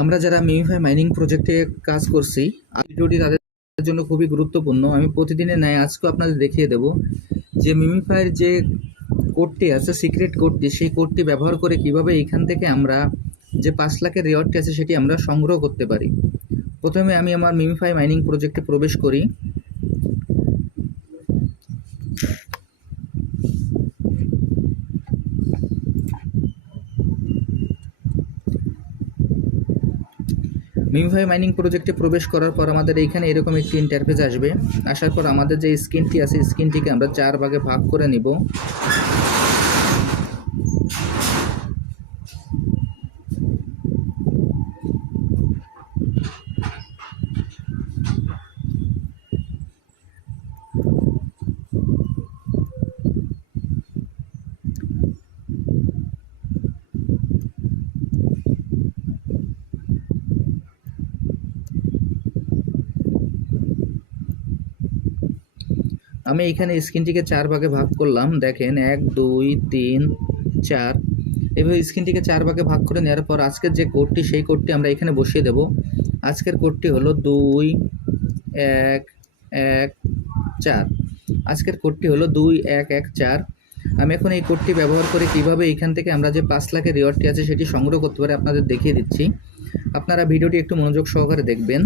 আমরা যারা MemeFi mining প্রজেক্টে কাজ করছি ভিডিওটি তাদের জন্য খুবই গুরুত্বপূর্ণ। আমি প্রতিদিনের ন্যায় আজকেও আপনাদের দেখিয়ে দেব যে মিমিফাইয়ের যে কোডটি আছে সিক্রেট কোডটি সেই কোডটি ব্যবহার করে কীভাবে এখান থেকে আমরা যে পাঁচ লাখের রেওয়ার্ডটি আছে, সেটি আমরা সংগ্রহ করতে পারি। প্রথমে আমি আমার মিমিফাই মাইনিং প্রজেক্টে প্রবেশ করি। মিমিফাই মাইনিং প্রজেক্টে প্রবেশ করার পর আমাদের এইখানে এরকম একটি ইন্টারফেস আসবে। আসার পর আমাদের যে স্ক্রিনটি আছে স্ক্রিনটিকে আমরা চার ভাগে ভাগ করে নিব। আমি এখানে স্ক্রিনটিকে চার ভাগে ভাগ করলাম, দেখেন, এক, দুই, তিন, চার। এভাবে স্ক্রিনটিকে চার ভাগে ভাগ করে নেওয়ার পর আজকের যে কোডটি, সেই কোডটি আমরা এখানে বসিয়ে দেব। আজকের কোডটি হলো দুই, এক এক, চার। আজকের কোডটি হলো দুই, এক এক, চার। আমি এখন এই কোডটি ব্যবহার করে কীভাবে এখান থেকে আমরা যে পাঁচ লাখের রিওয়ার্ডটি আছে, সেটি সংগ্রহ করতে পারি আপনাদের দেখিয়ে দিচ্ছি। আপনারা ভিডিওটি একটু মনোযোগ সহকারে দেখবেন।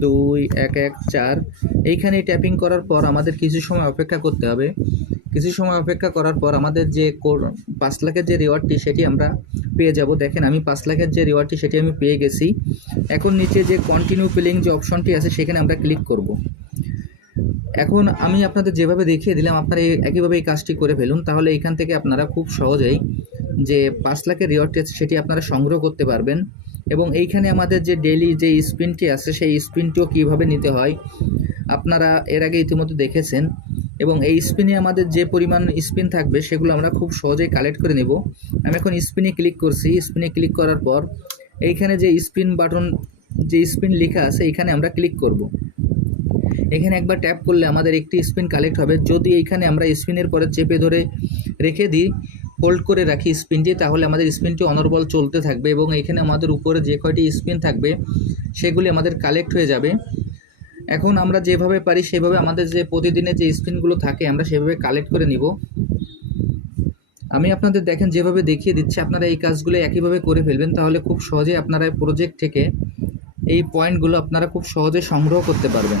দুই, এক এক, চার। এইখানে ট্যাপিং করার পর আমাদের কিছু সময় অপেক্ষা করতে হবে। কিছু সময় অপেক্ষা করার পর আমাদের যে পাঁচ লাখের যে রিওয়ার্ডটি সেটি আমরা পেয়ে যাব। দেখেন, আমি পাঁচ লাখের যে রিওয়ার্ডটি সেটি আমি পেয়ে গেছি। এখন নিচে যে কন্টিনিউ প্লেইং যে অপশনটি আছে সেখানে আমরা ক্লিক করব। এখন আমি আপনাদের যেভাবে দেখিয়ে দিলাম, আপনারা একইভাবে এই কাজটি করে ফেলুন। তাহলে এখান থেকে আপনারা খুব সহজেই যে পাঁচ লাখের রিওয়ার্ডটি আছে সেটি আপনারা সংগ্রহ করতে পারবেন এবং এইখানে আমাদের যে ডেইলি যে স্পিনটি আছে সেই স্পিনটিও কীভাবে নিতে হয় আপনারা এর আগে ইতিমধ্যে দেখেছেন এবং এই স্পিনে আমাদের যে পরিমাণ স্পিন থাকবে সেগুলো আমরা খুব সহজেই কালেক্ট করে নেব। আমি এখন স্পিনে ক্লিক করছি স্পিনে ক্লিক করার পর এইখানে যে স্পিন বাটন যে স্পিন লেখা আছে এইখানে আমরা ক্লিক করব। এখানে একবার ট্যাপ করলে আমাদের একটি স্পিন কালেক্ট হবে। যদি এইখানে আমরা স্পিনের পরে চেপে ধরে রেখে দিই হোল্ড করে রাখি স্পিনটি তাহলে আমাদের স্পিনটি অনর্বল চলতে থাকবে এবং এখানে আমাদের উপরে যে কয়টি স্পিন থাকবে, সেগুলি আমাদের কালেক্ট হয়ে যাবে। এখন আমরা যেভাবে পারি, সেভাবে আমাদের যে প্রতিদিনের যে স্পিনগুলো থাকে, আমরা সেভাবে কালেক্ট করে নিব। আমি আপনাদের দেখেন, যেভাবে দেখিয়ে দিচ্ছি, আপনারা এই কাজগুলো একইভাবে করে ফেলবেন, তাহলে খুব সহজেই আপনারা প্রজেক্ট থেকে এই পয়েন্টগুলো আপনারা খুব সহজে সংগ্রহ করতে পারবেন।